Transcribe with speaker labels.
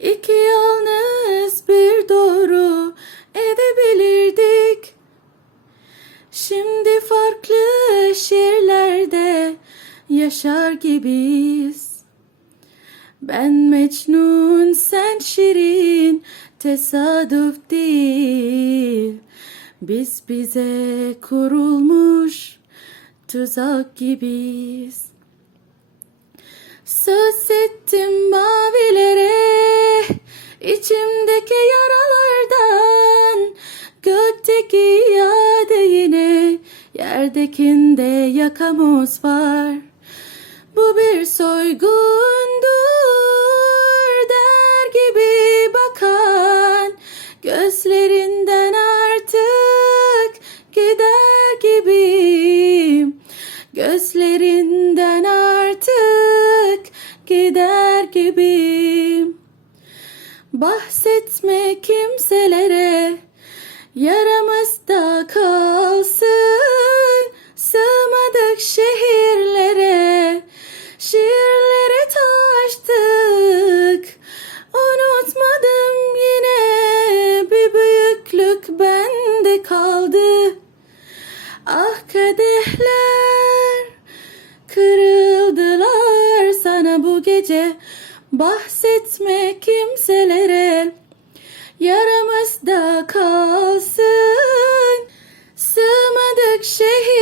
Speaker 1: İki yalnız bir doğru edebilirdik. Şimdi farklı şehirlerde yaşar gibiyiz. Ben Mecnun, sen Şirin, tesadüf değil. Biz bize kurulmuş tuzak gibiyiz. Söz ettim mavilere, yerdekinde yakamoz var. Bu bir soygundur der gibi bakan. Gözlerinden artık gider gibiyim. Gözlerinden artık gider gibiyim. Bahsetme kimselere yaramızda kalsın Ah kadehler kırıldılar sana bu gece. Bahsetme kimselere yaramızda kalsın. Sığmadık şehir